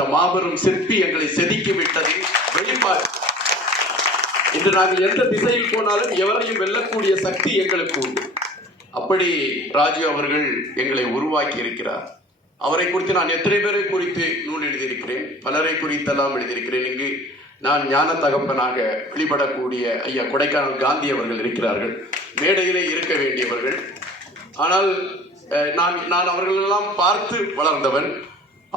அந்த மாபெரும் சிற்பி எங்களை செதுக்கி விட்டதின் வெளிப்பாடு. இன்று நாங்கள் எந்த திசையில் போனாலும் எவரையும் வெல்லக்கூடிய சக்தி எங்களுக்கு உண்டு. அப்படி ராஜு அவர்கள் எங்களை உருவாக்கி இருக்கிறார். அவரை குறித்து நான் எத்தனை பேரை குறித்து நூல் எழுதியிருக்கிறேன், பலரை குறித்தெல்லாம் எழுதியிருக்கிறேன். இங்கு நான் ஞான தகப்பனாக வெளிப்படக்கூடிய ஐயா கொடைக்கானல் காந்தி அவர்கள் இருக்கிறார்கள், மேடையிலே இருக்க வேண்டியவர்கள். ஆனால் நான் அவர்களெல்லாம் பார்த்து வளர்ந்தவன்.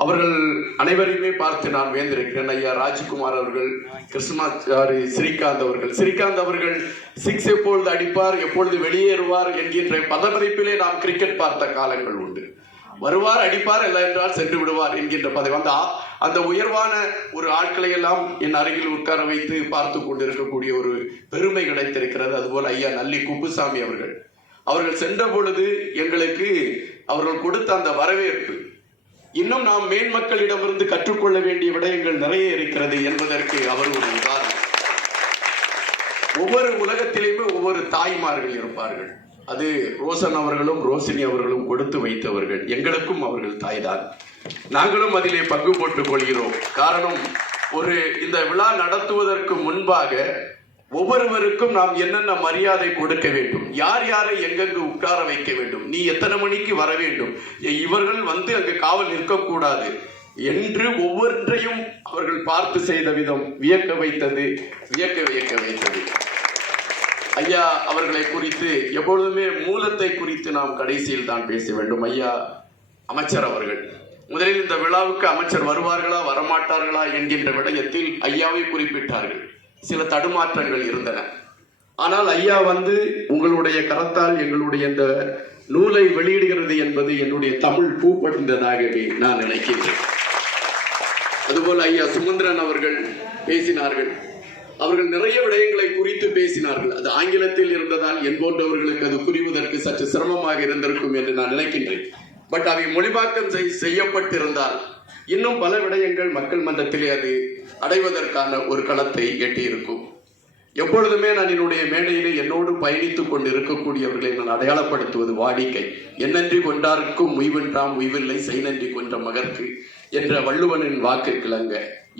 அவர்கள் அனைவரையுமே பார்த்து நான் வேந்திருக்கிறேன். ஐயா ராஜ்குமார் அவர்கள், கிருஷ்ணமாச்சாரி, ஸ்ரீகாந்த் அவர்கள் சிக்ஸ் எப்பொழுது அடிப்பார், எப்பொழுது வெளியேறுவார் என்கின்ற பதமதிப்பிலே நாம் கிரிக்கெட் பார்த்த காலங்கள் உண்டு. வருவார், அடிப்பார், இல்லை என்றால் சென்று விடுவார் என்கின்ற பதவி. அந்த உயர்வான ஒரு ஆட்களை எல்லாம் என் அருகில் உட்கார வைத்து பார்த்து கொண்டிருக்கக்கூடிய ஒரு பெருமை கிடைத்திருக்கிறது. அதுபோல் ஐயா நல்லி குப்புசாமி அவர்கள் சென்ற பொழுது எங்களுக்கு அவர்கள் கொடுத்த அந்த வரவேற்பு, இன்னும் நாம் மேன்மக்களிடமிருந்து கற்றுக்கொள்ள வேண்டிய விடயங்கள் நிறைய இருக்கிறது என்பதற்கு அவர் ஒரு உதாரணம். ஒவ்வொரு உலகத்திலேயுமே ஒவ்வொரு தாய்மார்கள் இருப்பார்கள். அது ரோசன் அவர்களும் ரோசினி அவர்களும் கொடுத்து வைத்தவர்கள். எங்களுக்கும் அவர்கள் தாய்தான். நாங்களும் அதிலே பங்கு போட்டுக் கொள்கிறோம். காரணம், இந்த விழா நடத்துவதற்கு முன்பாக ஒவ்வொருவருக்கும் நாம் என்னென்ன மரியாதை கொடுக்க வேண்டும், யார் யாரை எங்கெங்கு உட்கார வைக்க வேண்டும், நீ எத்தனை மணிக்கு வர வேண்டும், இவர்கள் அங்கு காவல் நிற்கக்கூடாது என்று ஒவ்வொன்றையும் அவர்கள் பார்த்து செய்த விதம் வியக்க வைத்தது. ஐயா அவர்களை குறித்து எப்பொழுதுமே மூலத்தை குறித்து நாம் கடைசியில் தான் பேச வேண்டும். ஐயா அமைச்சர் அவர்கள் முதலில் இந்த விழாவுக்கு அமைச்சர் வருவார்களா வரமாட்டார்களா என்கின்ற விடயத்தில் ஐயாவை குறிப்பிட்டார்கள். சில தடுமாற்றங்கள் இருந்தன. ஆனால் ஐயா உங்களுடைய கரத்தால் எங்களுடைய இந்த நூலை வெளியிடுகிறது என்பது என்னுடைய தமிழ் பூப்படைந்ததாகவே நான் நினைக்கின்றேன். அதுபோல் ஐயா சுமந்திரன் அவர்கள் பேசினார்கள். அவர்கள் நிறைய விடயங்களை குறித்து பேசினார்கள். அது ஆங்கிலத்தில் இருந்ததால் என் போன்றவர்களுக்கு அது புரிவதற்கு சற்று சிரமமாக இருந்திருக்கும் என்று நான் நினைக்கின்றேன். பட் அவை மொழிபாக்கம் செய்யப்பட்டிருந்தால் இன்னும் பல விடயங்கள் மக்கள் மன்றத்திலே அது அடைவதற்கான ஒரு களத்தை எட்டியிருக்கும். எப்பொழுதுமே நான் என்னுடைய மேடையிலே என்னோடு பயணித்துக் கொண்டு இருக்கக்கூடியவர்களை நான் அடையாளப்படுத்துவது வாடிக்கை. என்னன்றி கொண்டாருக்கும் உய்வென்றாம் உய்வில்லை, செய்நன்றி கொன்ற மகற்கு என்ற வள்ளுவனின் வாக்கு கிளங்க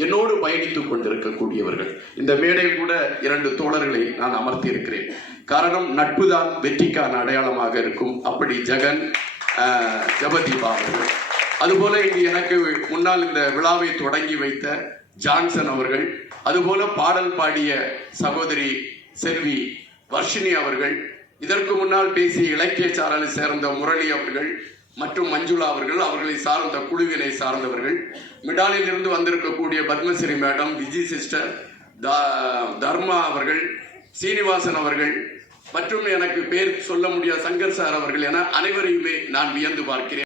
என்னோடு பயணித்துக் கொண்டிருக்கக்கூடியவர்கள். இந்த மேடையில் கூட 2 தோழர்களை நான் அமர்த்தி இருக்கிறேன். காரணம், நட்புதான் வெற்றிக்கான அடையாளமாக இருக்கும். அப்படி ஜெகன், ஜபதீபா அவர்கள், அதுபோல இங்கு எனக்கு முன்னால் இந்த விழாவை தொடங்கி வைத்த ஜான்சன் அவர்கள், அதுபோல பாடல் பாடிய சகோதரி செல்வி வர்ஷினி அவர்கள், இதற்கு முன்னால் பேசிய இலக்கிய சாரலை சேர்ந்த முரளி அவர்கள் மற்றும் மஞ்சுளா அவர்களை சார்ந்த குழுவினை சார்ந்தவர்கள், மிடாலில் இருந்து வந்திருக்கக்கூடிய பத்மஸ்ரீ மேடம், விஜி சிஸ்டர், தர்மா அவர்கள், சீனிவாசன் அவர்கள் மற்றும் எனக்கு பேர் சொல்ல முடியாத சங்கர் சார் அவர்கள் என அனைவரையுமே நான் வியந்து பார்க்கிறேன்.